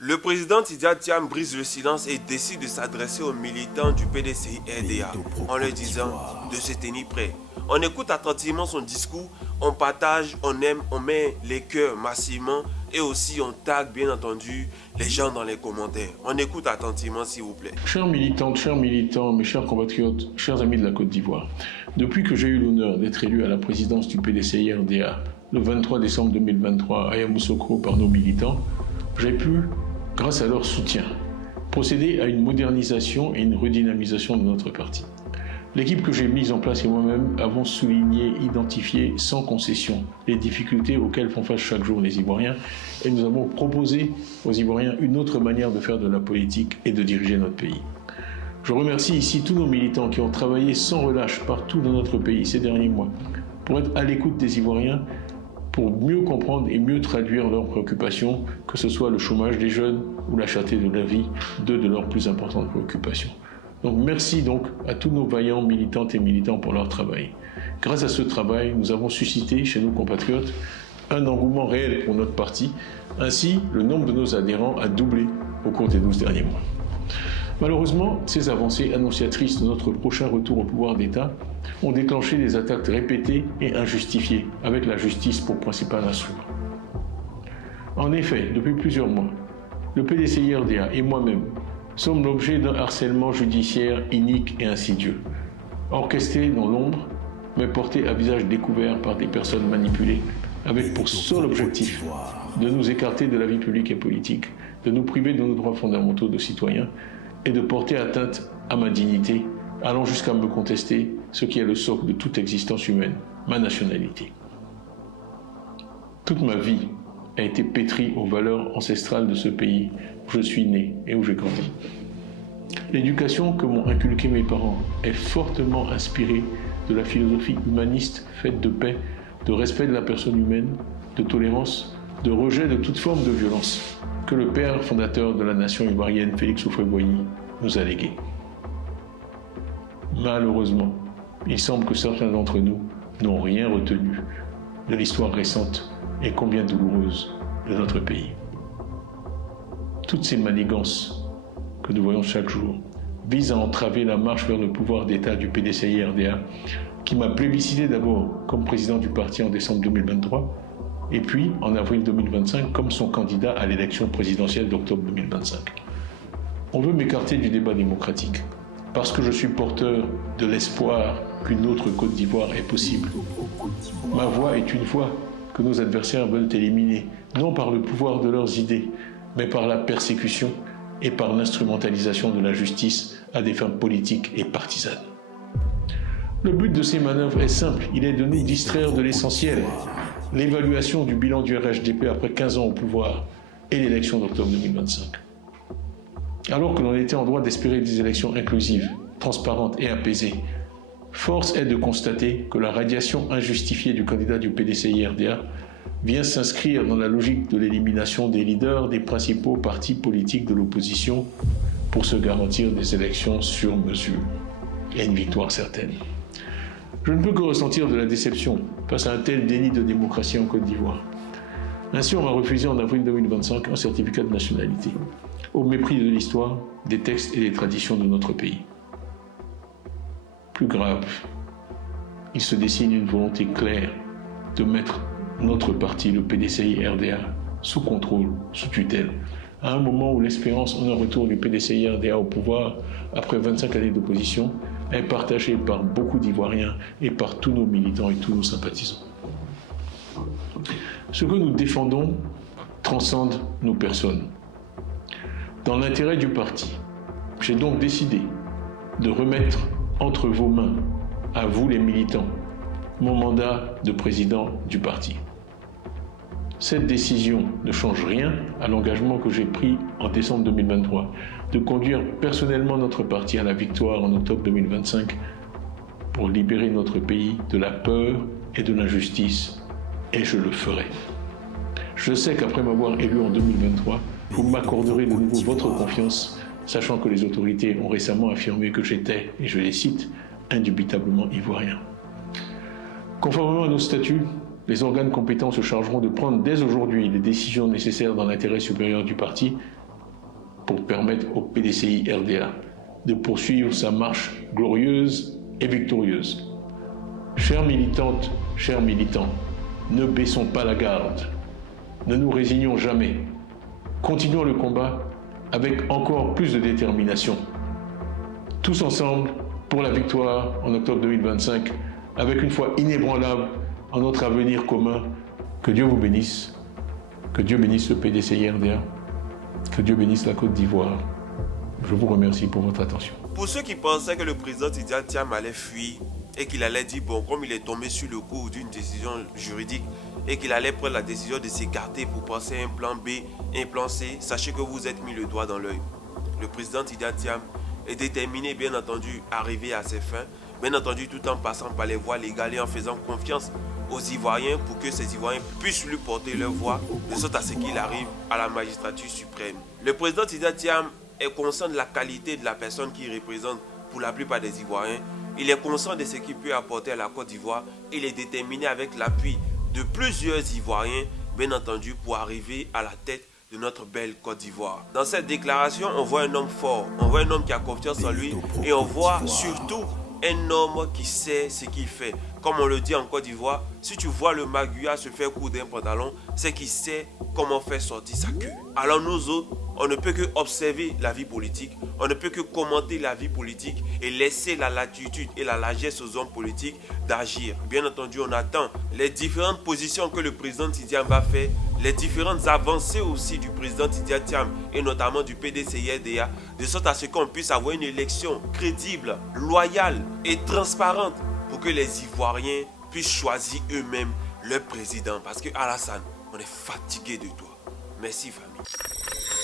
Le président Tidia Thiam brise le silence et décide de s'adresser aux militants du PDCI-RDA en leur disant de se tenir prêts. On écoute attentivement son discours, on partage, on aime, on met les cœurs massivement et aussi on tag bien entendu les gens dans les commentaires. On écoute attentivement s'il vous plaît. Chers militantes, chers militants, mes chers compatriotes, chers amis de la Côte d'Ivoire, depuis que j'ai eu l'honneur d'être élu à la présidence du PDCI-RDA le 23 décembre 2023 à Yamoussoukro par nos militants, j'ai pu, grâce à leur soutien, procéder à une modernisation et une redynamisation de notre parti. L'équipe que j'ai mise en place et moi-même avons souligné, identifié sans concession les difficultés auxquelles font face chaque jour les Ivoiriens et nous avons proposé aux Ivoiriens une autre manière de faire de la politique et de diriger notre pays. Je remercie ici tous nos militants qui ont travaillé sans relâche partout dans notre pays ces derniers mois pour être à l'écoute des Ivoiriens, pour mieux comprendre et mieux traduire leurs préoccupations, que ce soit le chômage des jeunes ou la cherté de la vie, deux de leurs plus importantes préoccupations. Donc merci donc à tous nos vaillants militantes et militants pour leur travail. Grâce à ce travail, nous avons suscité chez nos compatriotes un engouement réel pour notre parti. Ainsi, le nombre de nos adhérents a doublé au cours des 12 derniers mois. Malheureusement, ces avancées annonciatrices de notre prochain retour au pouvoir d'État ont déclenché des attaques répétées et injustifiées, avec la justice pour principal instrument. En effet, depuis plusieurs mois, le PDCI-RDA et moi-même sommes l'objet d'un harcèlement judiciaire inique et insidieux, orchestré dans l'ombre, mais porté à visage découvert par des personnes manipulées, avec pour seul objectif de nous écarter de la vie publique et politique, de nous priver de nos droits fondamentaux de citoyens et de porter atteinte à ma dignité, allant jusqu'à me contester ce qui est le socle de toute existence humaine, ma nationalité. Toute ma vie a été pétrie aux valeurs ancestrales de ce pays où je suis né et où j'ai grandi. L'éducation que m'ont inculquée mes parents est fortement inspirée de la philosophie humaniste faite de paix, de respect de la personne humaine, de tolérance, de rejet de toute forme de violence que le père fondateur de la nation ivoirienne, Félix Houphouët-Boigny, nous a légué. Malheureusement, il semble que certains d'entre nous n'ont rien retenu de l'histoire récente et combien douloureuse de notre pays. Toutes ces manigances que nous voyons chaque jour visent à entraver la marche vers le pouvoir d'État du PDCI-RDA, qui m'a plébiscité d'abord comme président du parti en décembre 2023, et puis en avril 2025 comme son candidat à l'élection présidentielle d'octobre 2025. On veut m'écarter du débat démocratique, parce que je suis porteur de l'espoir qu'une autre Côte d'Ivoire est possible. Ma voix est une voix que nos adversaires veulent éliminer, non par le pouvoir de leurs idées, mais par la persécution et par l'instrumentalisation de la justice à des fins politiques et partisanes. Le but de ces manœuvres est simple, il est de nous distraire de l'essentiel, l'évaluation du bilan du RHDP après 15 ans au pouvoir et l'élection d'octobre 2025. Alors que l'on était en droit d'espérer des élections inclusives, transparentes et apaisées, force est de constater que la radiation injustifiée du candidat du PDCI-RDA vient s'inscrire dans la logique de l'élimination des leaders des principaux partis politiques de l'opposition pour se garantir des élections sur mesure et une victoire certaine. Je ne peux que ressentir de la déception face à un tel déni de démocratie en Côte d'Ivoire. Ainsi, on m'a refusé en avril 2025 un certificat de nationalité, au mépris de l'histoire, des textes et des traditions de notre pays. Plus grave, il se dessine une volonté claire de mettre notre parti, le PDCI-RDA, sous contrôle, sous tutelle, à un moment où l'espérance en un retour du PDCI-RDA au pouvoir, après 25 années d'opposition, est partagée par beaucoup d'Ivoiriens et par tous nos militants et tous nos sympathisants. Ce que nous défendons transcende nos personnes. Dans l'intérêt du parti, j'ai donc décidé de remettre entre vos mains, à vous les militants, mon mandat de président du parti. Cette décision ne change rien à l'engagement que j'ai pris en décembre 2023 de conduire personnellement notre parti à la victoire en octobre 2025 pour libérer notre pays de la peur et de l'injustice, et je le ferai. Je sais qu'après m'avoir élu en 2023, vous m'accorderez de nouveau votre confiance, sachant que les autorités ont récemment affirmé que j'étais, et je les cite, indubitablement ivoirien. Conformément à nos statuts, les organes compétents se chargeront de prendre dès aujourd'hui les décisions nécessaires dans l'intérêt supérieur du parti pour permettre au PDCI RDA de poursuivre sa marche glorieuse et victorieuse. Chères militantes, chers militants, ne baissons pas la garde. Ne nous résignons jamais. Continuons le combat avec encore plus de détermination. Tous ensemble pour la victoire en octobre 2025, avec une foi inébranlable en notre avenir commun. Que Dieu vous bénisse. Que Dieu bénisse le PDCI RDA. Que Dieu bénisse la Côte d'Ivoire. Je vous remercie pour votre attention. Pour ceux qui pensaient que le président Tidjane Thiam allait fuir et qu'il allait dire, bon, comme il est tombé sur le coup d'une décision juridique et qu'il allait prendre la décision de s'écarter pour penser à un plan B, un plan C, sachez que vous êtes mis le doigt dans l'œil. Le président Tidjane Thiam est déterminé, bien entendu, à arriver à ses fins, bien entendu, tout en passant par les voies légales et en faisant confiance aux Ivoiriens pour que ces Ivoiriens puissent lui porter leur voix, de sorte à ce qu'il arrive à la magistrature suprême. Le président Tidjane Thiam est conscient de la qualité de la personne qu'il représente pour la plupart des Ivoiriens. Il est conscient de ce qu'il peut apporter à la Côte d'Ivoire. Il est déterminé avec l'appui de plusieurs Ivoiriens, bien entendu, pour arriver à la tête de notre belle Côte d'Ivoire. Dans cette déclaration, on voit un homme fort, on voit un homme qui a confiance en lui et on voit surtout un homme qui sait ce qu'il fait. Comme on le dit en Côte d'Ivoire, si tu vois le Maguya se faire coup d'un pantalon, c'est qu'il sait comment faire sortir sa queue. Alors nous autres, on ne peut que observer la vie politique, on ne peut que commenter la vie politique et laisser la latitude et la largesse aux hommes politiques d'agir. Bien entendu, on attend les différentes positions que le président Tidjane va faire, les différentes avancées aussi du président Tidjane Thiam et notamment du PDCI-RDA, de sorte à ce qu'on puisse avoir une élection crédible, loyale et transparente pour que les Ivoiriens puissent choisir eux-mêmes leur président. Parce que Alassane, on est fatigué de toi. Merci famille.